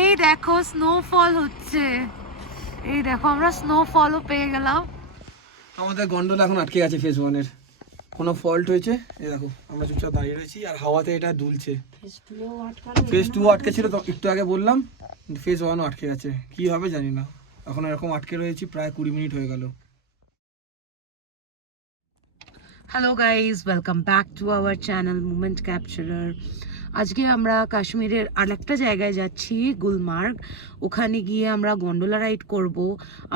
এই দেখো স্নোফল হচ্ছে, এই দেখো আমরা স্নোফলও পেয়ে গেলাম। আমাদের গন্ডোলা এখন আটকে গেছে ফেজ 1 এর, কোনো ফল্ট হয়েছে। এই দেখো আমরা চুপচাপ দাঁড়িয়ে রয়েছি আর হাওয়াতে এটা দুলছে। ফেজ 2 আটকে ছিল তো একটু আগে বললাম, ফেজ 1ও আটকে গেছে। কি হবে জানি না, এখন এরকম আটকে রয়েছি প্রায় 20 মিনিট হয়ে গেল। Hello guys, welcome back to our channel Moment Capturer. আজকে আমরা কাশ্মীরের আরেকটা জায়গায় যাচ্ছি, গুলমার্গ। ওখানে গিয়ে আমরা গন্ডোলা রাইড করব।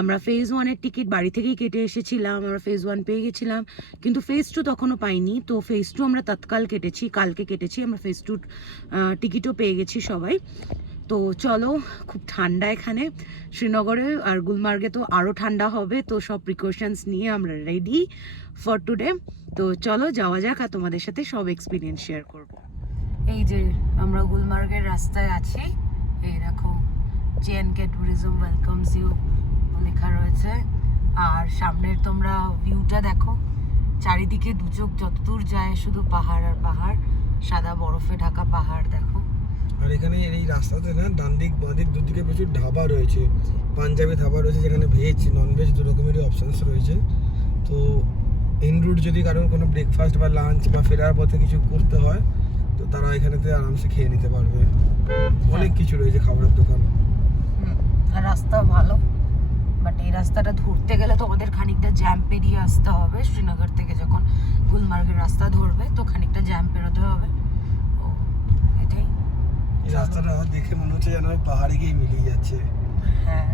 আমরা ফেজ 1-এর টিকিট বাড়ি থেকেই কেটে এসেছিলাম, আমরা ফেজ 1 পেয়ে গেছিলাম, কিন্তু ফেজ 2 তখনও পাইনি। তো ফেজ 2 আমরা তৎকাল কেটেছি, কালকে কেটেছি। আমরা ফেজ 2 টিকিটও পেয়ে গেছি সবাই। তো চলো, খুব ঠান্ডা এখানে শ্রীনগরে, আর গুলমার্গে তো আরও ঠান্ডা হবে। তো সব প্রিকশনস নিয়ে আমরা রেডি ফর টুডে। তো চলো যাওয়া যাক, আর তোমাদের সাথে সব এক্সপিরিয়েন্স শেয়ার করব। এই যে আমরা গুলমার্গের রাস্তায় আছি, এই দেখো JNK ট্যুরিজম ওয়েলকামস ইউ লেখা রয়েছে। আর সামনের তোমরা ভিউটা দেখো, চারিদিকে দু চোখ যতদূর যায় শুধু পাহাড় আর পাহাড়, সাদা বরফে ঢাকা পাহাড় দেখো। আর এখানে এই রাস্তাতে না ডান দিক বাঁ দিক দুদিকে প্রচুর ধাবা রয়েছে, পাঞ্জাবি ধাবা রয়েছে, যেখানে ভেজ নন ভেজ দু রকমেরই অপশানস রয়েছে। তো এন রুট যদি কারোর কোনো ব্রেকফাস্ট বা লাঞ্চ বা ফেরার পথে কিছু করতে হয়, তো তারা এখানেতে আরামসে খেয়ে নিতে পারবে। অনেক কিছু রয়েছে খাবারের দোকান। আর রাস্তা ভালো, বাট এই রাস্তাটা ধরতে গেলে তোমাদের খানিকটা জ্যাম পেরিয়ে আসতে হবে। শ্রীনগর থেকে যখন গুলমার্গের রাস্তা ধরবে তো খানিকটা জ্যাম পেরোতে হবে। ও এটাই, এই রাস্তাটা দেখে মনে হচ্ছে যেন পাহাড়ে গিয়ে মিলিয়ে যাচ্ছে। হ্যাঁ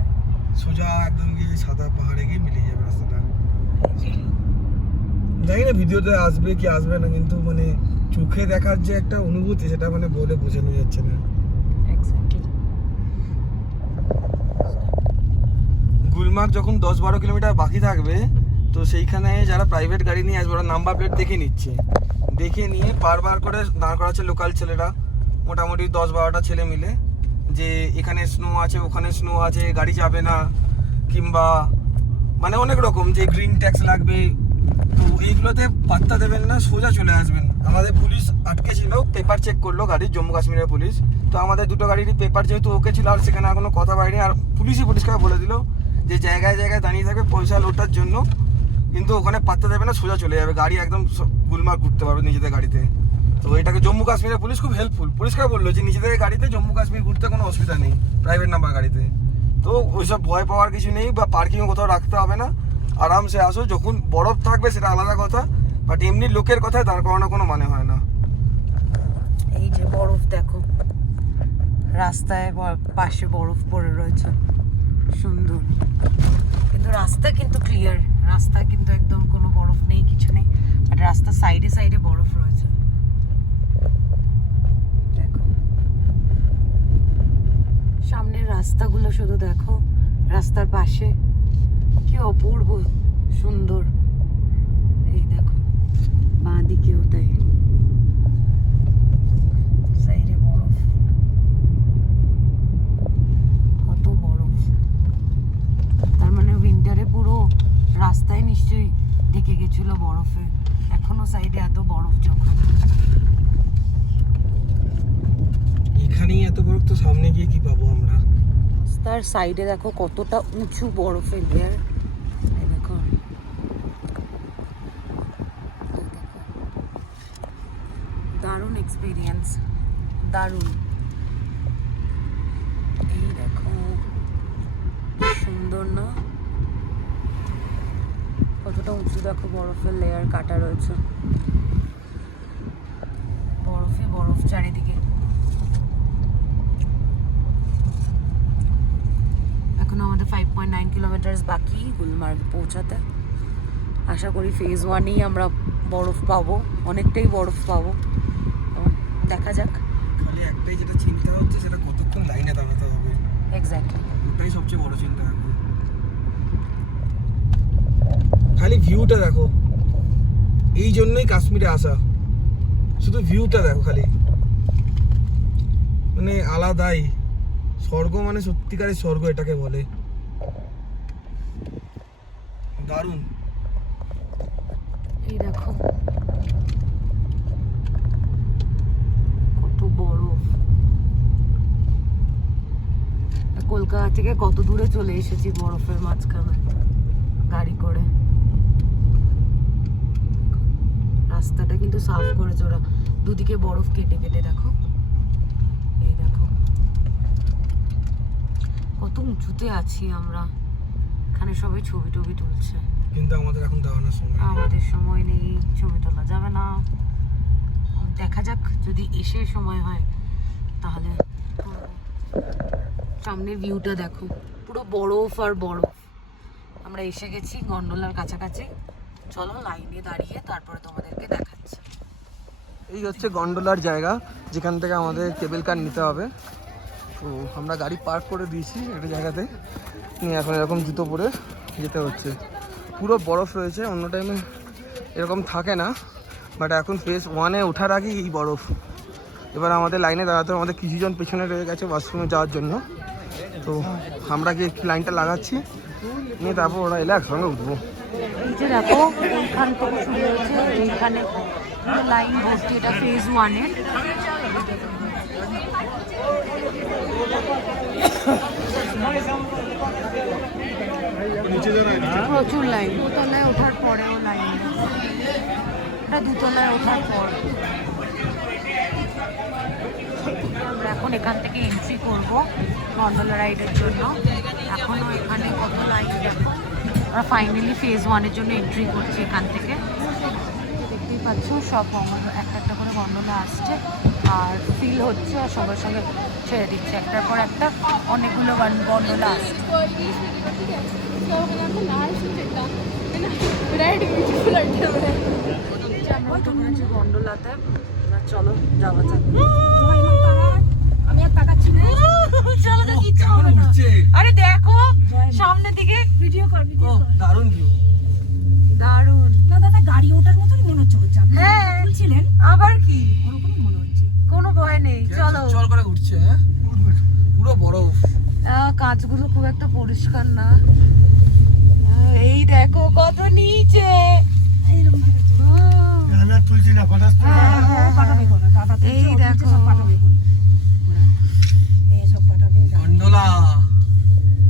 সোজা একদম গিয়ে সাদা পাহাড়ে গিয়ে মিলিয়ে যাবে রাস্তাটা। জানি না ভিডিওতে আসবে কি আসবে না, কিন্তু মানে চোখে দেখার যে একটা অনুভূতি, সেটা মানে বলে বোঝানো যাচ্ছে না। গুলমার্গ যখন 10-12 কিলোমিটার বাকি থাকবে, তো সেইখানে যারা প্রাইভেট গাড়ি নিয়ে আসবে ওরা নাম্বার প্লেট দেখে নিচ্ছে, দেখে নিয়ে বারবার করে দাঁড় করাচ্ছে লোকাল ছেলেরা, মোটামুটি 10-12টা ছেলে মিলে, যে এখানে স্নো আছে ওখানে স্নো আছে, গাড়ি যাবে না, কিংবা মানে অনেক রকম যে গ্রিন ট্যাক্স লাগবে। তো এইগুলোতে পাত্তা দেবেন না, সোজা চলে আসবেন। আমাদের পুলিশ আটকে ছিল, পেপার চেক করলো গাড়ির, জম্মু কাশ্মীরের পুলিশ। তো আমাদের দুটো গাড়িরই পেপার যেহেতু ওকে ছিল, আর সেখানে আর কোনো কথা বাইরে, আর পুলিশই পরিষ্কার বলে দিল যে জায়গায় জায়গায় দাঁড়িয়ে থাকবে পয়সা লোটার জন্য, কিন্তু ওখানে পাত্তা দেবে না, সোজা চলে যাবে, গাড়ি একদম গুলমার্গ ঘুরতে পারবে নিজেদের গাড়িতে। তো এটাকে জম্মু কাশ্মীরের পুলিশ খুব হেল্পফুল, পরিষ্কার বললো যে নিজেদের গাড়িতে জম্মু কাশ্মীর ঘুরতে কোনো অসুবিধা নেই, প্রাইভেট নাম্বার গাড়িতে। তো ওইসব ভয় পাওয়ার কিছু নেই, বা পার্কিংও কোথাও রাখতে হবে না, আরামসে আসো। যখন বরফ থাকবে সেটা আলাদা কথা, বাট এমনি লোকের কথায় দাঁড় করানোর কোনো মানে হয় না। এই যে বরফ দেখো, রাস্তায় পাশে বরফ পড়ে রয়েছে, সুন্দর। কিন্তু রাস্তা কিন্তু ক্লিয়ার, রাস্তা কিন্তু একদম কোনো বরফ নেই, কিছু নেই, বাট রাস্তা সাইডে সাইডে বরফ রয়েছে। দেখো সামনের রাস্তাগুলো শুধু দেখো, রাস্তার পাশে কি অপূর্ব সুন্দর। এই দেখো বাঁ দিকেও তাই, সাইডে বরফ, কত বরফ। তার মানে উইন্টারে পুরো রাস্তায় নিশ্চয়ই ঢেকে গেছিল বরফে, এখনো সাইডে এত বরফ জমা। এখানেই এত বরফ, তো সামনে গিয়ে কি পাবো আমরা? রাস্তার সাইডে দেখো কতটা উঁচু বরফের লেয়ার। দেখো দারুণ এক্সপিরিয়েন্স, দারুণ। এই দেখো সুন্দর না, কতটা উঁচু দেখো, বরফের লেয়ার কাটা রয়েছে, বরফে বরফ চারিদিকে। এখন আমাদের 5.9 কিলোমিটার বাকি গুলমার্গ পৌঁছাতে। আশা করি ফেজ 1-এই আমরা বরফ পাবো, অনেকটাই বরফ পাবো, দেখা যাক। খালি একটাই যেটা চিন্তা হচ্ছে, সেটা কতক্ষণ লাইনে দাঁড়াতে হবে। এক্স্যাক্টলি, ওটাই সবচেয়ে বড় চিন্তা এখন। খালি ভিউটা দেখো, এই জন্যই কাশ্মীরে আসা, শুধু ভিউটা দেখো খালি, মানে আলাদাই স্বর্গ, মানে সত্যিকারের স্বর্গ এটাকে বলে, দারুণ। এই দেখো কত বরফ, কলকাতা থেকে কত দূরে চলে এসেছি বরফের মাঝখানে গাড়ি করে। রাস্তাটা কিন্তু সাফ করেছে ওরা, দুদিকে বরফ কেটে কেটে। দেখো, এই দেখো কত উঁচুতে আছি আমরা। এখানে সবাই ছবি টবি তুলছে, কিন্তু আমাদের এখন দাঁড়ানোর সময় নেই। আমাদের সময় নেই, ছবি তোলা যাবে না। দেখা যাক, যদি এসে সময় হয় তাহলে করবো। সামনের ভিউটা দেখো, পুরো বরফ আর বরফ। আমরা এসে গেছি গন্ডোলার কাছাকাছি। চলো লাইনে দাঁড়িয়ে তারপরে তোমাদেরকে দেখাচ্ছি। এই হচ্ছে গন্ডোলার জায়গা, যেখান থেকে আমাদের কেবল কার নিতে হবে। তো আমরা গাড়ি পার্ক করে দিয়েছি একটা জায়গাতে, নিয়ে এখন এরকম জুতো পরে যেতে হচ্ছে। পুরো বরফ রয়েছে, অন্য টাইমে এরকম থাকে না, বাট এখন ফেজ 1-এ ওঠার আগেই এই বরফ। এবার আমাদের লাইনে দাঁড়াতে হবে, আমাদের কিছুজন পেছনে রয়ে গেছে ওয়াশরুমে যাওয়ার জন্য। তো আমরা গিয়ে লাইনটা লাগাচ্ছি, নিয়ে তারপর ওরা এলে একসঙ্গে উঠবো। এই যে দেখো, এইখান থেকে শুরু হয়েছে, এইখানে লাইন ভর্তি। এটা ফেজ 1-এর। প্রচুর লাইন, দোতলায় ওঠার পরেও লাইন। এটা দুতলায় ওঠার পর। আমরা এখন এখান থেকে এন্ট্রি করবো গন্ডোলা রাইডের জন্য। এখনো এখানে কত লাইন দেখো। আমরা ফাইনালি ফেজ 1-এর জন্য এন্ট্রি করছি এখান থেকে। দেখতেই পাচ্ছ, সব একটা একটা করে গন্ডোলা আসছে আর ফিল হচ্ছে, আর সবার সঙ্গে ছেড়ে দিচ্ছে একটার পর একটা। অনেকগুলো গন্ডোলা আসছে। আমরা উঠে পড়েছি গন্ডোলাতে। চলো যাওয়া যাক। আমি আর তাকাচ্ছি না। চলো তো, কিচ্ছু হবে না। আরে দেখো সামনের দিকে, ভিডিও কর, ভিডিও কর। দারুণ ভিউ, দারুণ। না দাদা, গাড়ি ওঠার মতনই মনে হচ্ছে। আপনি হ্যাঁ। বলছিলেন আবার কি, ওরকমই মনে হচ্ছে। কোনো ভয় নেই। চলো। চল করে উঠছে, হ্যাঁ পুরো বরফ। কাঁচগুলো খুব একটা পরিষ্কার না। এই দেখো কত নিচে। এইরকম ভাবে তুলছি না পাঠাবে কোনা দাদা, এই দেখো। সব পাঠাবে কোনা মেয়ে, সব পাঠাবে। গন্ডোলা।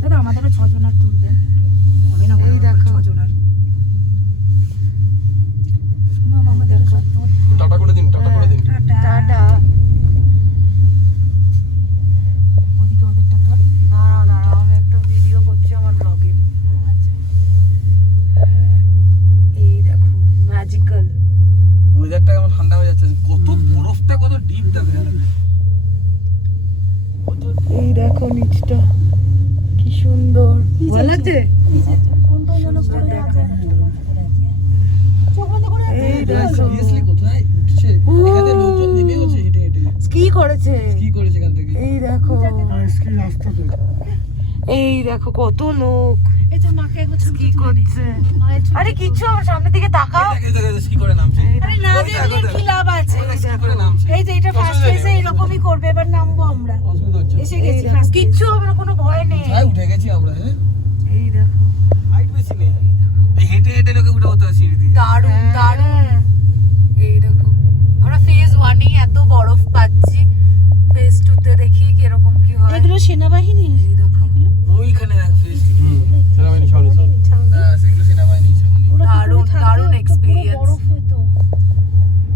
দাদা আমাদেরও 6 জনের তুলবে, হবে না? এই দেখো। 6 জনের। মামা আমাদের সব তো টাটা করে দিন, টাটা করে দিন। টাটা। টাটা। ওদিকে ওদেরটা তো দাঁড়াও দাঁড়াও, আমি একটা ভিডিও করছি আমার ব্লগে। আচ্ছা। এই দেখো, ম্যাজিক্যাল। ওয়েদারটা কেমন ঠান্ডা হয়ে যাচ্ছে, কত বরফটা কত ডিপ দেখো। এই দেখো নিচটা কি সুন্দর, ভালো লাগছে। কোনটা যেন পড়ে আছে। চোখ বন্ধ করে এই দেখো, সিরিয়াসলি কোথায় উঠছে, এখানে লোকজন নেমে গেছে হেঁটে হেঁটে, স্কি করেছে। কি করেছে এখান থেকে। এই দেখো, স্কি রাস্তা তো এই দেখো কত লোক এই তো নাকে একবার স্কি করছে। আরে কিচ্ছু, আমার সামনের দিকে তাকাও। স্কি করে নামছে। আরে না দেখলে কি লাভ আছে? স্কি করে নামছে, এই যে এটা ফার্স্ট ফেজে এরকমই করবে, এবার নামবো আমরা। অসুবিধা হচ্ছে। এসে গেছি ফার্স্ট। কিচ্ছু হবে না, কোনো ভয় নেই। তাই উঠে গেছি আমরা, হ্যাঁ এই দেখো, হাইট বেশি নেই, এই হেঁটে হেঁটে লোকে উঠে হতে হয় সিঁড়ি দিয়ে। দারুণ দারুণ। এই দেখো, আমরা ফেজ 1-এই এত বরফ পাচ্ছি, ফেজ 2-তে দেখি কিরকম কি হয়। এগুলো সেনাবাহিনী। এই দেখো, ওইখানে দেখো ফেস, সেনাবাহিনী ছাউনি সব। হ্যাঁ সেগুলো সেনাবাহিনী ছাউনি। দারুণ দারুণ এক্সপিরিয়েন্স, বরফে তো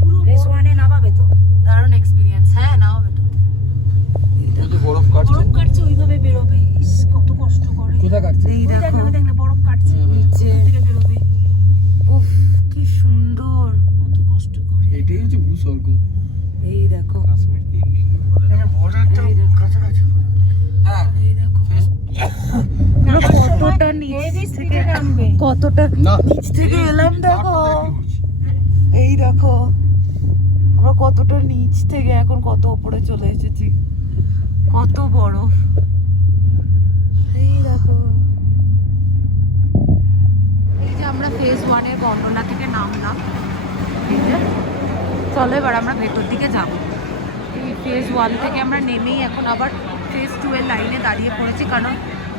পুরো রেস ওয়ানে নামাবে তো। দারুণ এক্সপিরিয়েন্স। হ্যাঁ, না হবে তো। কত বরফ কাটছে, বরফ কাটছে ওইভাবে বেরোবে। ইস, কত কষ্ট করে। কোথায় কাটছে। এই ওই দেখ দেখো, না, দেখ না, বরফ কাটছে নিচে। ওখান থেকে বেরোবে। উফ কি সুন্দর। কত কষ্ট করে। এটাই হচ্ছে ভূস্বর্গ। এই দেখো, কাশ্মীর বর্ডারটা এই দেখো, কাছাকাছি। হ্যাঁ এই দেখো আমরা কতটা নিচ হেভি থেকে, স্পিডে নামবে। কতটা না নিচ থেকে এলাম। দেখো, এই দেখো আমরা কতটা নিচ থেকে এখন কত উপরে চলে এসেছি। কত বরফ, এই দেখো। এই যে আমরা ফেজ 1-এর গন্ডোলা থেকে নামলাম। এই যে, চলো এবার আমরা ভেতর দিকে যাব। এই ফেজ 1 থেকে আমরা নেমেই এখন আবার ফেজ 2-এর লাইনে দাঁড়িয়ে পড়েছি, কারণ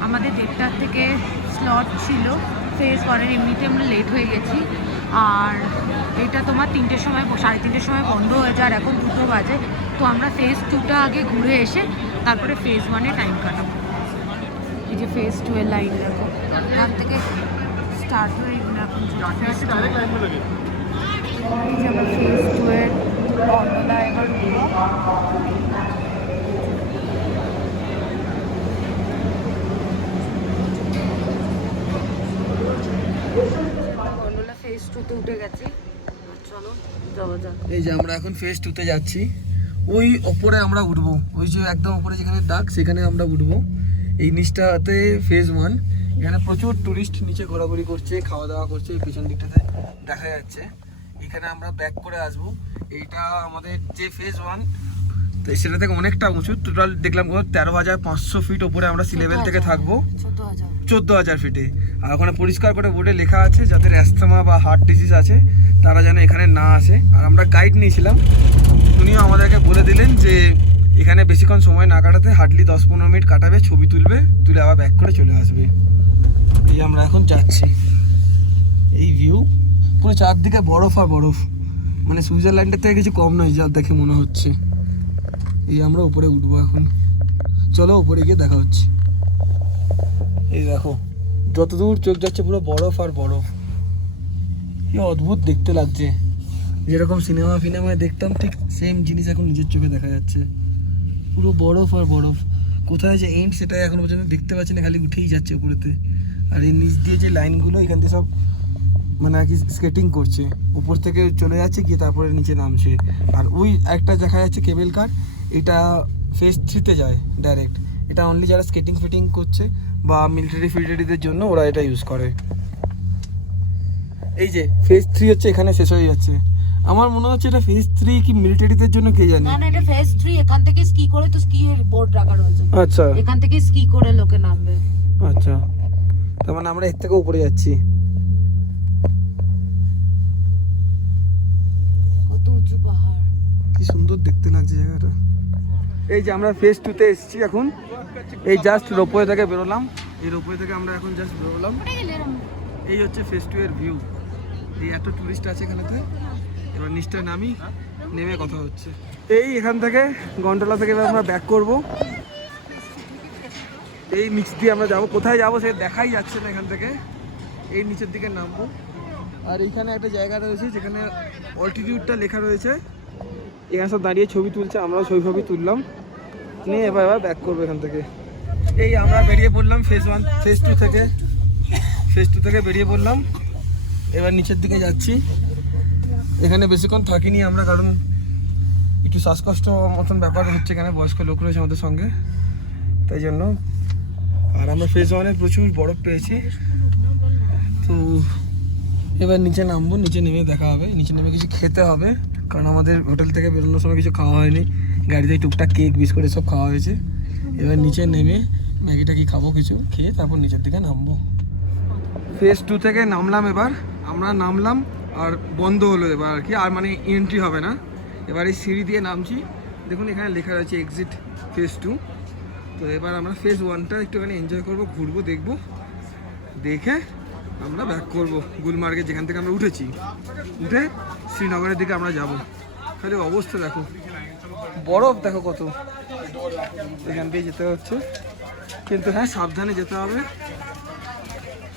আমাদের 1:30 থেকে স্লট ছিল ফেজ 1-এর। এমনিতে আমরা লেট হয়ে গেছি, আর এটা তোমার 3টের সময়, 3:30 সময় বন্ধ হয়ে যায়, আর এখন 2 বাজে। তো আমরা ফেজ 2টা আগে ঘুরে এসে তারপরে ফেজ 1-এ টাইম কাটাবো। এই যে ফেজ 2 এর লাইন দেখো, এখান থেকে স্টার্ট হয়ে এখানে এখন phase 2 এই যে আমরা ফেজ 2 এর গন্ডোলা এবার উঠবো। গন্ডোলা ফেজ 2 তে উঠে গেছি, চলো যাওয়া যাক। এই যে আমরা এখন ফেজ 2 তে যাচ্ছি, ওই ওপরে আমরা উঠবো, ওই যে একদম উপরে যেখানে ডাক সেখানে আমরা উঠবো। এই নিচটাতে ফেজ 1, এখানে প্রচুর টুরিস্ট নিচে ঘোরাঘুরি করছে, খাওয়া দাওয়া করছে, এই পিছন দিকটাতে দেখা যাচ্ছে। এখানে আমরা ব্যাক করে আসবো। এইটা আমাদের যে ফেজ 1, তো সেটা থেকে অনেকটা উঁচু, টোটাল দেখলাম 13,500 ফিট ওপরে আমরা সি লেভেল থেকে থাকবো, 14,000 ফিটে। আর ওখানে পরিষ্কার করে বোর্ডে লেখা আছে যাদের অ্যাস্থমা বা হার্ট ডিজিজ আছে তারা যেন এখানে না আসে। আর আমরা গাইড নিয়েছিলাম, উনিও আমাদেরকে বলে দিলেন যে এখানে বেশিক্ষণ সময় না কাটাতে, হার্ডলি 10-15 মিনিট কাটাবে, ছবি তুলবে, তুলে আবার ব্যাক করে চলে আসবে। এই আমরা এখন যাচ্ছি, এই ভিউ পুরো চারদিকে বরফ আর বরফ, মানে সুইজারল্যান্ডের থেকে কিছু কম নয় যা দেখে মনে হচ্ছে। এই আমরা উপরে উঠবো এখন, চলো উপরে গিয়ে দেখা হচ্ছে। এই দেখো যতদূর চোখ যাচ্ছে পুরো বরফ আর বরফ, কি অদ্ভুত দেখতে লাগছে। যেরকম সিনেমায় দেখতাম ঠিক সেম জিনিস এখন নিজের চোখে দেখা যাচ্ছে, পুরো বরফ আর বরফ। কোথায় যে এন্ড সেটা এখনো পর্যন্ত দেখতে পাচ্ছি না, খালি উঠেই যাচ্ছে উপরেতে। আর এই নিচ দিয়ে যে লাইনগুলো এখান থেকে সব মানে আর কি স্কেটিং করছে, উপর থেকে চলে যাচ্ছে গিয়ে তারপরে নিচে নামছে। আর ওই একটা দেখা যাচ্ছে কেবল কার, এটা ফেজ 3 তে যায় ডাইরেক্ট। এটা অনলি যারা স্কেটিং ফিটিং করছে বা মিলিটারিদের জন্য ওরা এটা ইউজ করে। এই যে ফেজ 3 হচ্ছে এখানে শেষ হয়ে যাচ্ছে। আমার মনে হচ্ছে এটা ফেজ 3 কি মিলিটারিদের জন্য কে জানে। না না, এটা ফেজ 3, এখান থেকে স্কি করে, তো স্কি এর বোর্ড রাখা রয়েছে, আচ্ছা এখান থেকে স্কি করে লোকে নামবে। আচ্ছা, তার মানে আমরা এর থেকে উপরে যাচ্ছি। কত উঁচু পাহাড়, কি সুন্দর দেখতে লাগছে জায়গাটা। এই যে আমরা ফেজ 2 তে এসেছি এখন, এই জাস্ট রোপওয়ে থেকে বেরোলাম, এই রোপওয়ে থেকে আমরা এখন জাস্ট বেরোলাম। এই হচ্ছে ফেজ 2 এর ভিউ। এই এত টুরিস্ট আছে এখানেতে। এবার নিচটা নামি, নেমে কথা হচ্ছে। এই এখান থেকে গন্ডোলা থেকে এবার আমরা ব্যাক করব। এই নিচ দিয়ে আমরা যাব, কোথায় যাব সে দেখাই যাচ্ছে না এখান থেকে। এই নিচের দিকে নামবো। আর এইখানে একটা জায়গা রয়েছে যেখানে অল্টিটিউডটা লেখা রয়েছে, এখানে সব দাঁড়িয়ে ছবি তুলছে, আমরাও ছবি তুললাম, নিয়ে এবার ব্যাক করবো এখান থেকে। এই আমরা বেরিয়ে পড়লাম ফেজ 2 থেকে, বেরিয়ে পড়লাম। এবার নিচের দিকে যাচ্ছি। এখানে বেশিক্ষণ থাকিনি আমরা, কারণ একটু শ্বাসকষ্ট মতন ব্যাপার হচ্ছে, এখানে বয়স্ক লোক রয়েছে আমাদের সঙ্গে, তাই জন্য। আর আমরা ফেজ 1-এ প্রচুর বরফ পেয়েছি। তো এবার নিচে নামবো, নিচে নেমে দেখা হবে, নিচে নেমে কিছু খেতে হবে, কারণ আমাদের হোটেল থেকে বেরোনোর সময় কিছু খাওয়া হয়নি, গাড়িতে টুকটাক কেক বিস্কুট এসব খাওয়া হয়েছে। এবার নিচে নেমে ম্যাগিটা কি খাবো, কিছু খেয়ে তারপর নিচের দিকে নামবো। ফেজ 2 থেকে নামলাম, এবার আমরা নামলাম আর বন্ধ হলো এবার আর কি, আর মানে এন্ট্রি হবে না। এবার এই সিঁড়ি দিয়ে নামছি, দেখুন এখানে লেখা রয়েছে এক্সিট ফেজ 2। তো এবার আমরা ফেজ 1টা একটুখানি এনজয় করবো, ঘুরবো, দেখবো, দেখে আমরা ব্যাক করবো গুলমার্গে, যেখান থেকে আমরা উঠেছি। উঠে শ্রীনগরের দিকে আমরা যাব। খালি অবস্থা দেখো, বরফ দেখো কত, এখান দিয়ে যেতে হচ্ছে, কিন্তু হ্যাঁ সাবধানে যেতে হবে।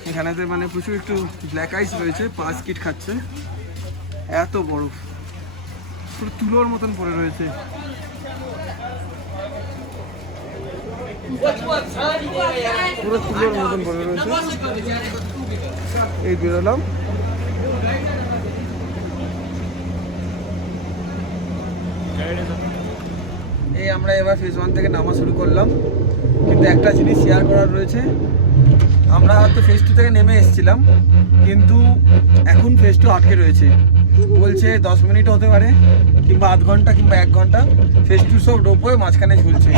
এখানেতে মানে প্রচুর একটু ব্ল্যাক আইস রয়েছে, পাঁচ কিট খাচ্ছে, এত বরফ পুরো তুলোর মতন পড়ে রয়েছে। পুরো তুলোর মতন পড়ে রয়েছে। এই বেরোলাম, এই আমরা এবার ফেজ 1 থেকে নামা শুরু করলাম। কিন্তু একটা জিনিস শেয়ার করার রয়েছে, আমরা হয়তো ফেজ 2 থেকে নেমে এসেছিলাম, কিন্তু এখন ফেজ 2 আটকে রয়েছে, বলছে 10 মিনিট হতে পারে, কিংবা আধ ঘন্টা, কিংবা 1 ঘন্টা। ফেজ 2 সব রোপওয়ে মাঝখানে ঝুলছে,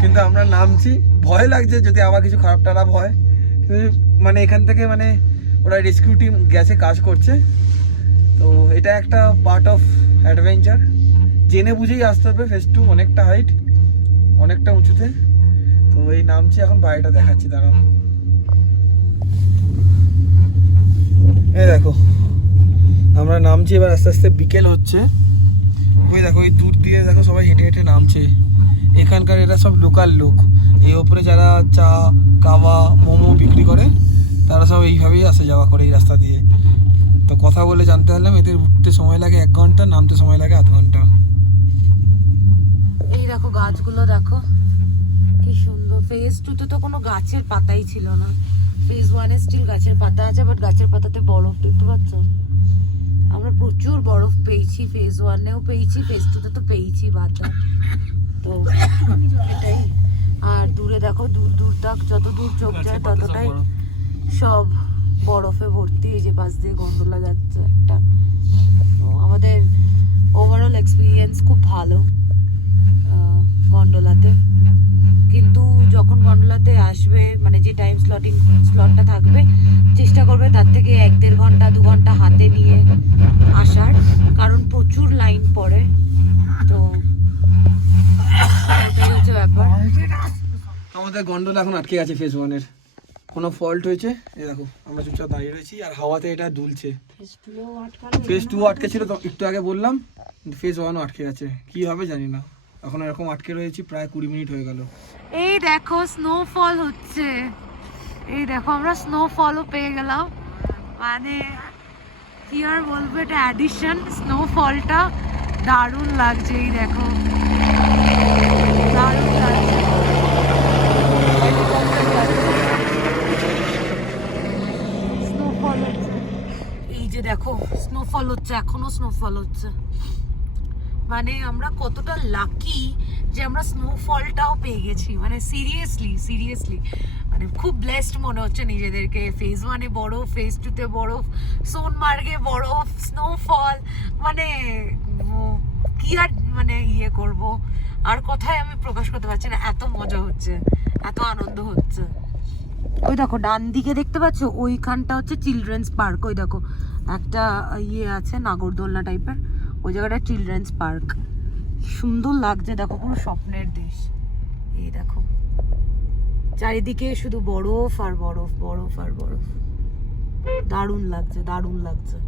কিন্তু আমরা নামছি, ভয় লাগছে যদি আবার কিছু খারাপ টারাপ হয়। কিন্তু মানে এখান থেকে মানে ওরা রেস্কিউ টিম গেছে, কাজ করছে। তো এটা একটা পার্ট অফ অ্যাডভেঞ্চার, জেনে বুঝেই আসতে হবে। ফেজ 2 অনেকটা হাইট, অনেকটা উঁচুতে। তো এই নামছি, এখন বাইরেটা দেখাচ্ছি, দাঁড়াও। এই দেখো আমরা নামছি, এবার আস্তে আস্তে বিকেল হচ্ছে। ওই দেখো এই দূর দিয়ে দেখো সবাই হেঁটে হেঁটে নামছে। এখানকার এরা সব লোকাল লোক। এই ওপরে যারা চা কাবা মোমো বিক্রি করে, তারা সব এইভাবেই আসে যাওয়া করে এই রাস্তা দিয়ে। তো কথা বলে জানতে পারলাম এদের উঠতে সময় লাগে 1 ঘন্টা, নামতে সময় লাগে আধ ঘন্টা। এই দেখো গাছগুলো দেখো কি সুন্দর। ফেজ 2 তো কোনো গাছের পাতাই ছিল না। ফেজ 1 স্টিল গাছের পাতা আছে, বাট গাছের পাতাতে বরফ দেখতে পাচ্ছ। আমরা প্রচুর বরফ পেয়েছি, ফেজ 1-এও পেয়েছি, ফেজ 2-তে তো পেয়েছি বাদ দাও। তো এটাই। আর দূরে দেখো, দূর দূর তক যত দূর চোখ যায় ততটাই সব বরফে ভর্তি। এই যে পাশ দিয়ে গন্ডোলা যাচ্ছে একটা। তো আমাদের ওভারঅল এক্সপিরিয়েন্স খুব ভালো গন্ডোলাতে। কিন্তু যখন গন্ডোলাতে আসবে, মানে যে টাইম স্লটটা থাকবে, চেষ্টা করবে তার থেকে 1-1.5 ঘন্টা 2 ঘন্টা হাতে নিয়ে আসার, কারণ প্রচুর লাইন পড়ে। তো ওটাই হচ্ছে ব্যাপার। আমাদের গন্ডোলা এখন আটকে গেছে ফেজ 1-এর, কোনো ফল্ট হয়েছে। এই দেখো আমরা চুপচাপ দাঁড়িয়ে রয়েছি আর হাওয়াতে এটা দুলছে। ফেজ 2 আটকে ছিল তো একটু আগে বললাম, কিন্তু ফেজ 1ও আটকে গেছে। কি হবে জানি না, এখন এরকম আটকে রয়েছি প্রায় 20 মিনিট হয়ে গেল। এই দেখো স্নোফল হচ্ছে, এই দেখো আমরা স্নোফলও পেয়ে গেলাম। মানে কি আর বলবো, এটা অ্যাডিশন। স্নোফলটা দারুণ লাগছে, এই দেখো দারুণ লাগছে। স্নোফল হচ্ছে, এই যে দেখো স্নোফল হচ্ছে, এখনো স্নোফল হচ্ছে। মানে আমরা কতটা লাকি যে আমরা স্নোফলটাও পেয়ে গেছি। মানে সিরিয়াসলি মানে খুব ব্লেসড মনে হচ্ছে নিজেদেরকে। ফেজ 1-এ বরফ, ফেজ 2-তে বরফ, সোনমার্গে বরফ, স্নোফল। মানে কি আর মানে ইয়ে করব, আর কথায় আমি প্রকাশ করতে পারছি না। এত মজা হচ্ছে, এত আনন্দ হচ্ছে। ওই দেখো ডান দিকে দেখতে পাচ্ছ, ওইখানটা হচ্ছে চিলড্রেন্স পার্ক। ওই দেখো একটা ইয়ে আছে নাগরদোলনা টাইপের, ওই জায়গাটা চিলড্রেন্স পার্ক। সুন্দর লাগছে দেখো, পুরো স্বপ্নের দেশ। এই দেখো চারিদিকে শুধু বরফ আর বরফ, বরফ আর বরফ। দারুণ লাগছে, দারুণ লাগছে।